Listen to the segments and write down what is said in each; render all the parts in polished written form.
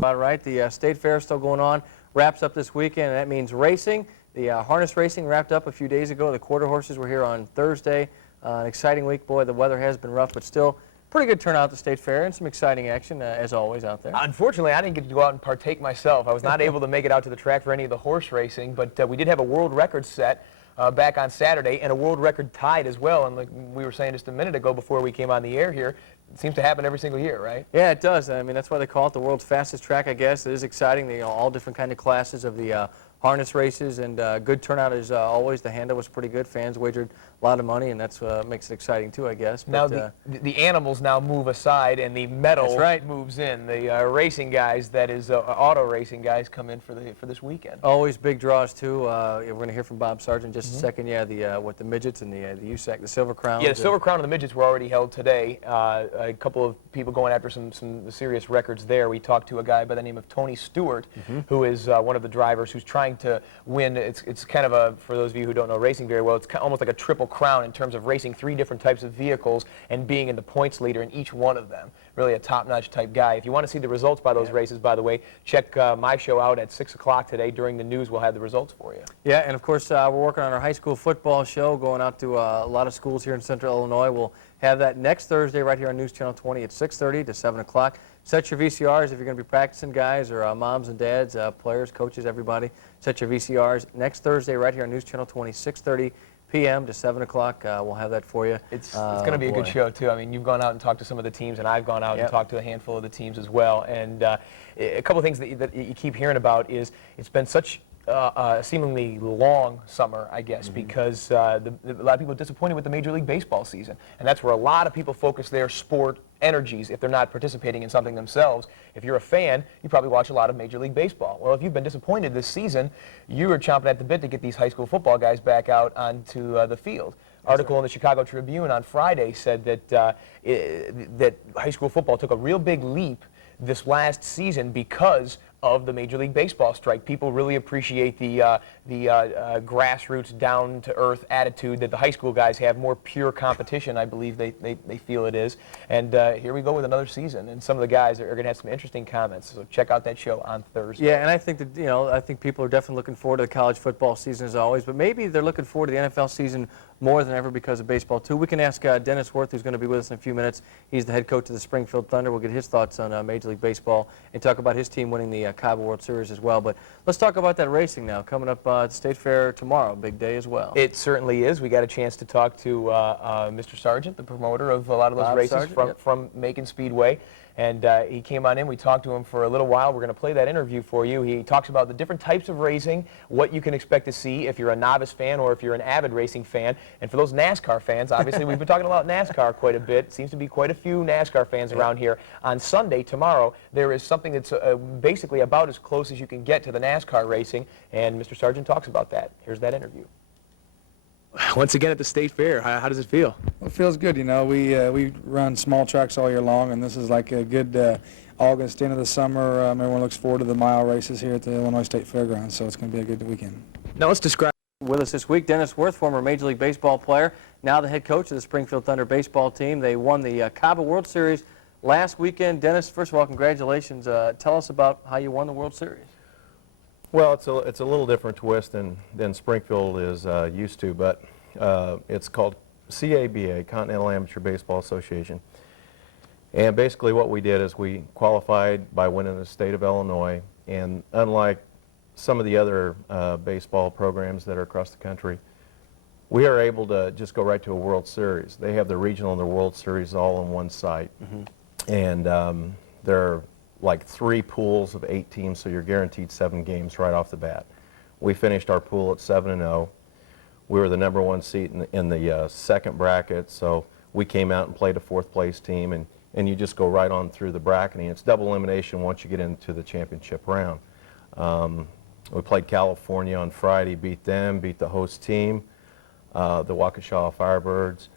About right. The State Fair is still going on. Wraps up this weekend, and that means racing. The harness racing wrapped up a few days ago. The quarter horses were here on Thursday. An exciting week. Boy, the weather has been rough, but still pretty good turnout at the State Fair and some exciting action, as always, out there. Unfortunately, I didn't get to go out and partake myself. I was not able to make it out to the track for any of the horse racing, but we did have a world record set back on Saturday, and a world record tied as well. And like we were saying just a minute ago before we came on the air here, it seems to happen every single year, right? Yeah, it does. I mean, that's why they call it the world's fastest track, I guess. It is exciting. They, all different kind of classes of the harness races, and good turnout as always. The handle was pretty good. Fans wagered a lot of money, and that's what makes it exciting too, I guess. But, now the animals now move aside, and the metal moves in. The racing guys, that is auto racing guys, come in for this weekend. Always big draws too. We're going to hear from Bob Sargent in just a second. Yeah, the midgets and the USAC, the Silver Crown. Yeah, the Silver Crown and the midgets were already held today. A couple of people going after some serious records there. We talked to a guy by the name of Tony Stewart, who is one of the drivers who's trying to win. It's kind of a, for those of you who don't know racing very well, it's almost like a triple crown in terms of racing 3 different types of vehicles and being in the points leader in each one of them. Really a top-notch type guy. If you want to see the results by those races, by the way, check my show out at 6 o'clock today. During the news, we'll have the results for you. Yeah, and of course, we're working on our high school football show, going out to a lot of schools here in Central Illinois. We'll have that next Thursday right here on News Channel 20 at 6:30 to 7 o'clock. Set your VCRs if you're going to be practicing, guys, or moms and dads, players, coaches, everybody. Set your VCRs next Thursday right here on News Channel 20, 6:30 p.m. to 7 o'clock. We'll have that for you. It's going to be a good show, too. I mean, you've gone out and talked to some of the teams, and I've gone out and talked to a handful of the teams as well. And a couple of things that you keep hearing about is it's been such a seemingly long summer, I guess, because a lot of people are disappointed with the Major League Baseball season. And that's where a lot of people focus their sport energies if they're not participating in something themselves. If you're a fan, you probably watch a lot of Major League Baseball. Well, if you've been disappointed this season, you are chomping at the bit to get these high school football guys back out onto the field. Article in the Chicago Tribune on Friday said that that high school football took a real big leap this last season because of the Major League Baseball strike. People really appreciate the grassroots, down-to-earth attitude that the high school guys have. More pure competition, I believe they feel it is. And here we go with another season. And some of the guys are going to have some interesting comments. So check out that show on Thursday. Yeah, and I think that, I think people are definitely looking forward to the college football season as always. But maybe they're looking forward to the NFL season more than ever because of baseball, too. We can ask Dennis Worth, who's going to be with us in a few minutes. He's the head coach of the Springfield Thunder. We'll get his thoughts on Major League Baseball and talk about his team winning the Cabo World Series as well. But let's talk about that racing now. Coming up at the State Fair tomorrow, big day as well. It certainly is. We got a chance to talk to Mr. Sargent, the promoter of a lot of those races from Macon Speedway. And he came on in. We talked to him for a little while. We're going to play that interview for you. He talks about the different types of racing, what you can expect to see if you're a novice fan or if you're an avid racing fan. And for those NASCAR fans, obviously we've been talking about NASCAR quite a bit. Seems to be quite a few NASCAR fans around here. On Sunday, tomorrow, there is something that's basically about as close as you can get to the NASCAR racing. And Mr. Sargent talks about that. Here's that interview. Once again at the State Fair, how does it feel? Well, it feels good. We run small tracks all year long, and this is like a good August, end of the summer. Everyone looks forward to the mile races here at the Illinois State Fairgrounds, so it's going to be a good weekend. Now let's describe. With us this week, Dennis Worth, former Major League Baseball player, now the head coach of the Springfield Thunder baseball team. They won the Cabo World Series last weekend. Dennis, first of all, congratulations. Tell us about how you won the World Series. Well, it's a little different twist than Springfield is used to, but it's called CABA, Continental Amateur Baseball Association. And basically what we did is we qualified by winning the state of Illinois, and unlike some of the other baseball programs that are across the country, we are able to just go right to a World Series. They have the regional and the World Series all in one site. And there are like 3 pools of 8 teams, so you're guaranteed 7 games right off the bat. We finished our pool at 7-0. We were the #1 seed in the second bracket, so we came out and played a 4th place team, and you just go right on through the bracketing. It's double elimination once you get into the championship round. We played California on Friday, beat them, beat the host team, the Waukesha Firebirds.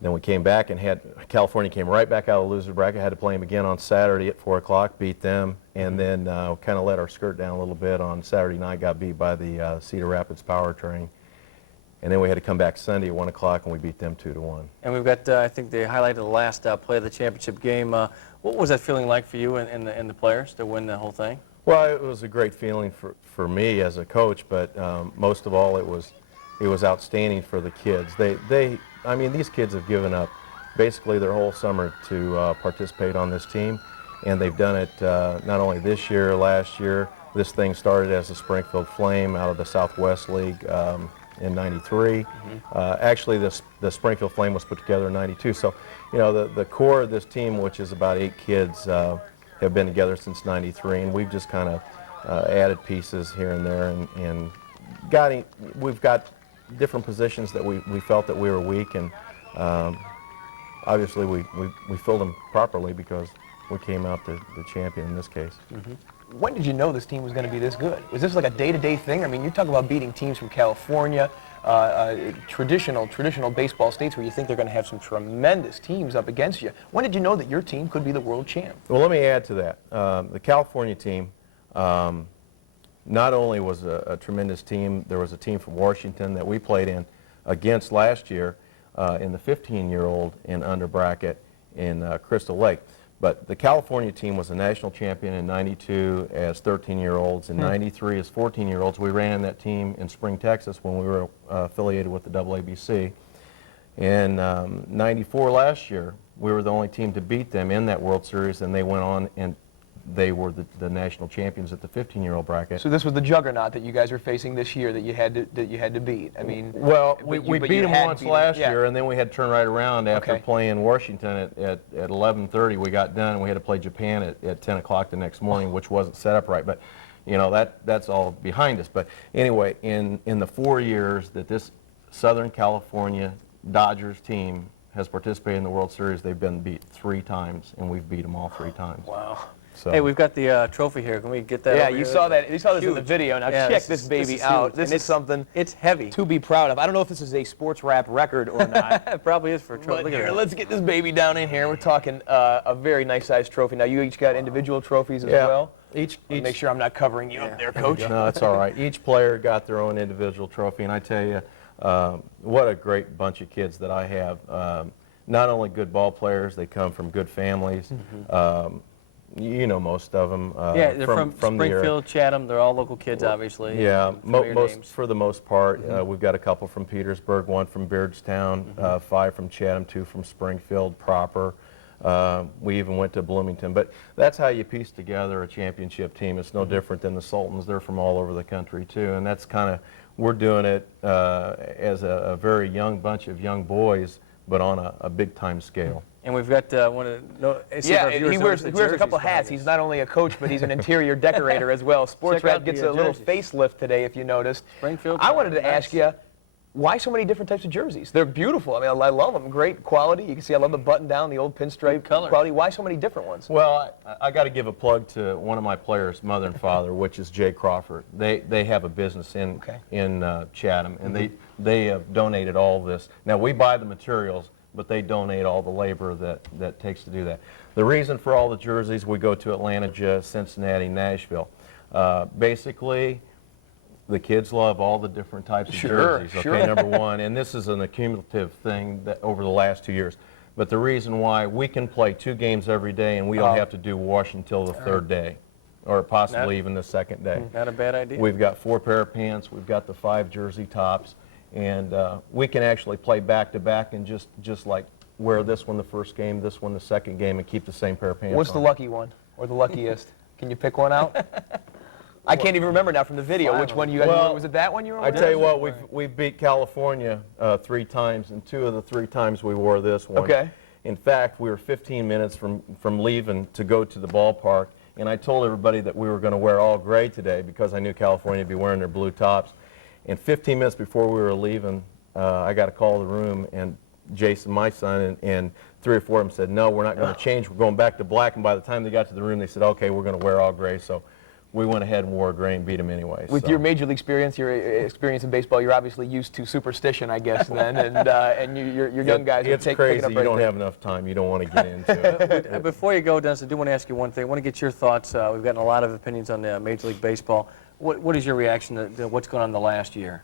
Then we came back and California came right back out of the loser bracket, had to play them again on Saturday at 4 o'clock, beat them, and then kind of let our skirt down a little bit on Saturday night, got beat by the Cedar Rapids Powertrain. And then we had to come back Sunday at 1 o'clock, and we beat them 2-1. And we've got, I think, the highlight of the last play of the championship game. What was that feeling like for you and the players to win the whole thing? Well, it was a great feeling for me as a coach, but most of all, it was outstanding for the kids. I mean, these kids have given up basically their whole summer to participate on this team, and they've done it not only this year, last year. This thing started as the Springfield Flame out of the Southwest League in '93. Actually, the Springfield Flame was put together in '92. So, you know, the core of this team, which is about 8 kids, have been together since '93, and we've just kind of added pieces here and there, and we've got different positions that we felt that we were weak, and obviously we filled them properly because we came out the champion in this case. When did you know this team was going to be this good? Was this like a day-to-day thing? I mean, you talk about beating teams from California, traditional baseball states where you think they're going to have some tremendous teams up against you. When did you know that your team could be the world champ? Well, let me add to that. The California team not only was a tremendous team, there was a team from Washington that we played in against last year in the 15-year-old and under bracket in Crystal Lake. But the California team was a national champion in '92 as 13-year-olds, in '93 as 14-year-olds. We ran in that team in Spring, Texas when we were affiliated with the WABC. In '94 last year, we were the only team to beat them in that World Series, and they went on and they were the national champions at the 15-year-old bracket. So this was the juggernaut that you guys are facing this year that you had to beat. I mean, well, we beat them once last yeah. year, and then we had to turn right around after Okay. playing Washington at 11:30. We got done, and we had to play Japan at 10 o'clock the next morning, which wasn't set up right. But you know, that's all behind us. But anyway, in the 4 years that this Southern California Dodgers team has participated in the World Series, they've been beat 3 times, and we've beat them all 3 times. Wow. So. Hey, we've got the trophy here. Can we get that? Yeah, over you here? saw that. You saw this in the Huge. video. Now Yeah, check this baby is out. huge. This And is something It's heavy. to be proud of. I don't know if this is a sports wrap record or not. It probably is for a But trophy. Look at here, that. let's get this baby down in here. We're talking a very nice sized trophy. Now you each got individual trophies as Yeah. well. Each Make sure I'm not covering you up there, Coach. No, that's all right. Each player got their own individual trophy, and I tell you, what a great bunch of kids that I have. Not only good ball players, they come from good families. You know most of them. Yeah, they're from the area. Springfield, Chatham. They're all local kids, obviously. Yeah, Familiar names. for the most part. We've got a couple from Petersburg, 1 from Beardstown, 5 from Chatham, 2 from Springfield proper. We even went to Bloomington. But that's how you piece together a championship team. It's no different than the Sultans. They're from all over the country, too. And that's kind of, we're doing it as a very young bunch of young boys, but on a big-time scale. And we've got one of Yeah, he wears a couple hats. He's not only a coach, but he's an interior decorator as well. Sports Check Wrap out the, gets a little jerseys. facelift today, if you noticed. Springfield. I wanted to nice. ask you, why so many different types of jerseys? They're beautiful. I mean, I love them. Great quality. You can see I love the button down, the old pinstripe Good color. quality. Why so many different ones? Well, I got to give a plug to one of my players' mother and father, which is Jay Crawford. They have a business in Chatham, and they have donated all this. Now, we buy the materials, but they donate all the labor that takes to do that. The reason for all the jerseys, we go to Atlanta, Cincinnati, Nashville. Basically, the kids love all the different types of jerseys, okay, number one. And this is an accumulative thing that over the last 2 years. But the reason why we can play 2 games every day and we don't have to do wash until the 3rd day, or possibly even the 2nd day. Not a bad idea. We've got 4 pair of pants, we've got the 5 jersey tops, and we can actually play back-to-back and just like wear this one the first game, this one the second game, and keep the same pair of pants What's the on. lucky one or the luckiest? Can you pick one out? I can't even remember now from the video which one you guys Well, were. Was it that one you were I wearing? tell you what, we've beat California 3 times, and 2 of the 3 times we wore this one. Okay. In fact, we were 15 minutes from leaving to go to the ballpark, and I told everybody that we were going to wear all gray today because I knew California would be wearing their blue tops. And 15 minutes before we were leaving, I got a call to the room, and Jason, my son, and 3 or 4 of them said, no, we're not going to change. We're going back to black. And by the time they got to the room, they said, okay, we're going to wear all gray. So we went ahead and wore gray and beat them anyway. With so. your major league experience, your experience in baseball, you're obviously used to superstition, I guess, then, and your young guys are It's picking crazy. up You right don't there. have enough time. You don't want to get into it. Before you go, Dennis, I do want to ask you one thing. I want to get your thoughts. We've gotten a lot of opinions on Major League Baseball. What is your reaction to what's going on in the last year?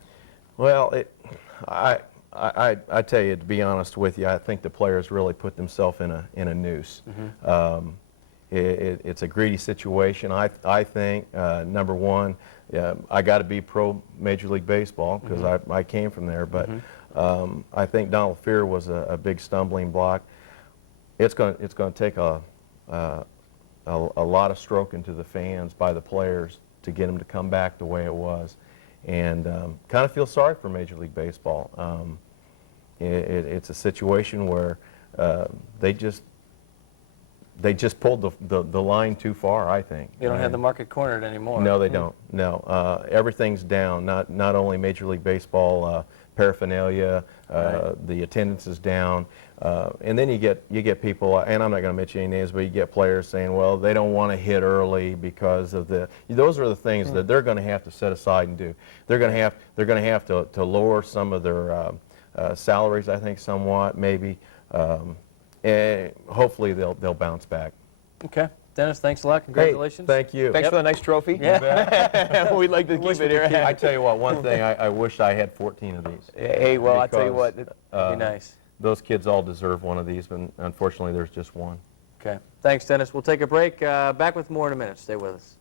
Well, I tell you, to be honest with you, I think the players really put themselves in a noose. It's a greedy situation. I think, number one, I got to be pro Major League Baseball because I came from there, but I think Donald Fehr was a big stumbling block. It's going to take a lot of stroking to the fans by the players to get them to come back the way it was, and kind of feel sorry for Major League Baseball. It's a situation where they just pulled the line too far, I think. They don't have the market cornered anymore. No, they don't. No, everything's down. Not only Major League Baseball paraphernalia, the attendance is down, and then you get people, and I'm not going to mention any names, but you get players saying, well, they don't want to hit early because of the. Those are the things that they're going to have to set aside and do. They're going to have to lower some of their salaries, I think, somewhat, maybe. And hopefully they'll bounce back. Okay. Dennis, thanks a lot. Congratulations. Hey, thank you. Thanks for the nice trophy. Yeah. We'd like to keep it here. I tell you what, one thing, I wish I had 14 of these. Hey, well, I'll tell you what. That'd be nice. Those kids all deserve one of these, but unfortunately there's just one. Okay. Thanks, Dennis. We'll take a break. Back with more in a minute. Stay with us.